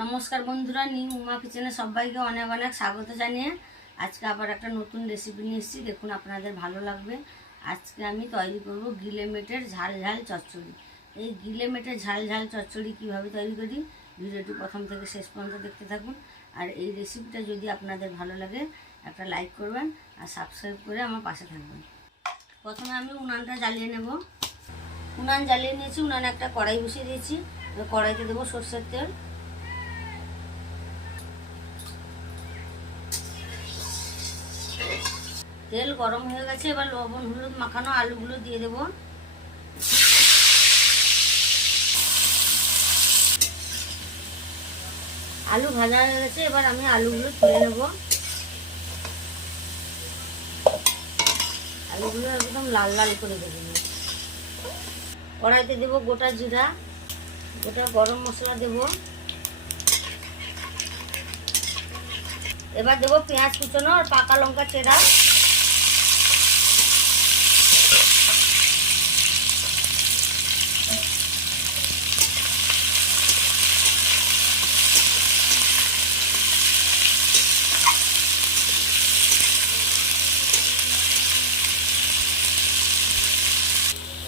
নমস্কার বন্ধুরা, নিউ উমা কিচেনে সবাইকে অনেক অনেক স্বাগত জানিয়ে আজকে আবার একটা নতুন রেসিপি নিয়ে এসেছি। দেখুন, আপনাদের ভালো লাগবে। আজকে আমি তৈরি করব গিলেমেটের ঝাল ঝাল চচ্চড়ি। এই গিলেমেটের ঝাল ঝাল চচ্চড়ি কীভাবে তৈরি করি, ভিডিওটি প্রথম থেকে শেষ পর্যন্ত দেখতে থাকুন। আর এই রেসিপিটা যদি আপনাদের ভালো লাগে একটা লাইক করবেন আর সাবস্ক্রাইব করে আমার পাশে থাকবেন। প্রথমে আমি উনানটা জ্বালিয়ে নেব। উনান জ্বালিয়ে নিয়েছি, উনানে একটা কড়াই বসিয়ে দিয়েছি। কড়াইতে দেবো সরষের তেল। তেল গরম হয়ে গেছে, এবার লবণ হলুদ মাখানো আলুগুলো দিয়ে দেব। আলু ভাজা হয়ে গেছে, এবার আমি আলুগুলো তুলে নেব। আলুগুলো একদম লাল লাল করে ভেজে নেব। কড়াইতে দেব গোটা জিরা, গোটা গরম মশলা দেব। এবার দেব পেঁয়াজ কুচনো আর পাকা লঙ্কা চেরা।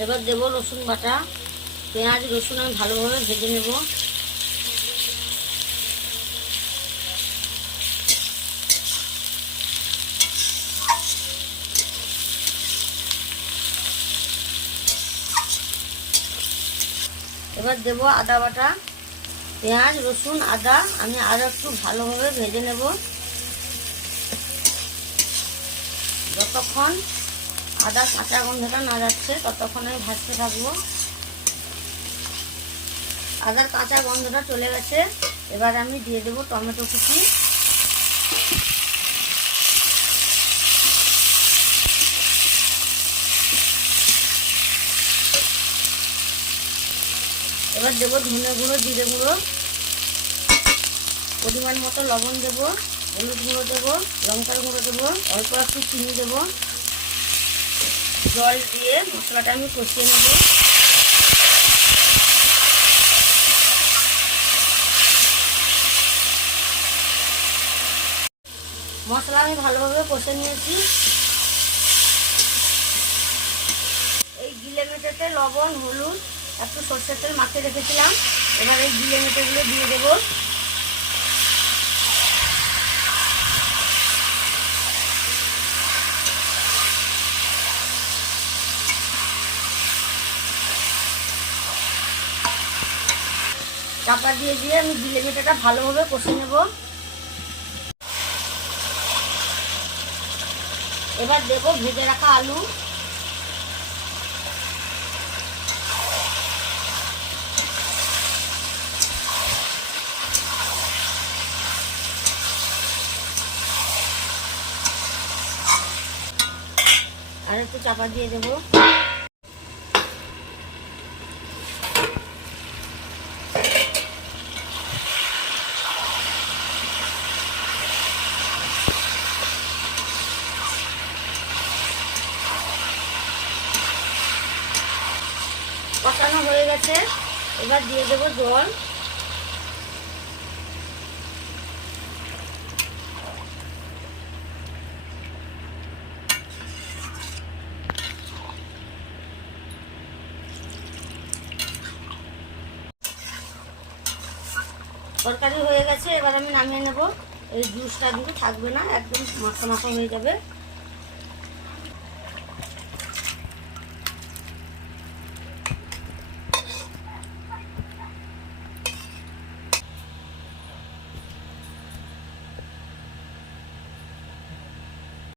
এবার দেব রসুন বাটা। পেঁয়াজ রসুন আমি ভালোভাবে ভেজে নেব। এবার দেব আদা বাটা। পেঁয়াজ রসুন আদা আমি আরও একটু ভালোভাবে ভেজে নেব। যতক্ষণ আদা কাঁচা গন্ধটা না যাচ্ছে ততক্ষণ আমি ভাজতে থাকবো। আদার কাঁচা গন্ধটা চলে গেছে, এবার আমি দিয়ে দেবো টমেটো কুচি। এবার দেবো ধনে গুঁড়ো জিরে গুঁড়ো, পরিমাণ মতো লবণ দেবো, হলুদ গুঁড়ো দেবো, লঙ্কার গুঁড়ো দেবো, অল্প একটু চিনি দেবো। জল দিয়ে মশলাটা আমি কষিয়ে নেব। মশলা আমি ভালোভাবে কষে নিয়েছি। এই গিলেমেটেতে লবণ হলুদ একটু সরষের তেল মাখিয়ে রেখেছিলাম। এবার এই গিলেমেটেগুলো দিয়ে দেবো। চাপা দিয়ে দিয়ে আমি গিলেমেটেটা ভালোভাবে কষে নেব। এবার দেবো ভেজে রাখা আলু। আর একটু চাপা দিয়ে দেবো। কষানো হয়ে গেছে, এবার দিয়ে দেবো জল। তরকারি হয়ে গেছে, এবার আমি নামিয়ে নেব। এই জুসটা কিন্তু থাকবে না, একদম মাখা মাখা হয়ে যাবে।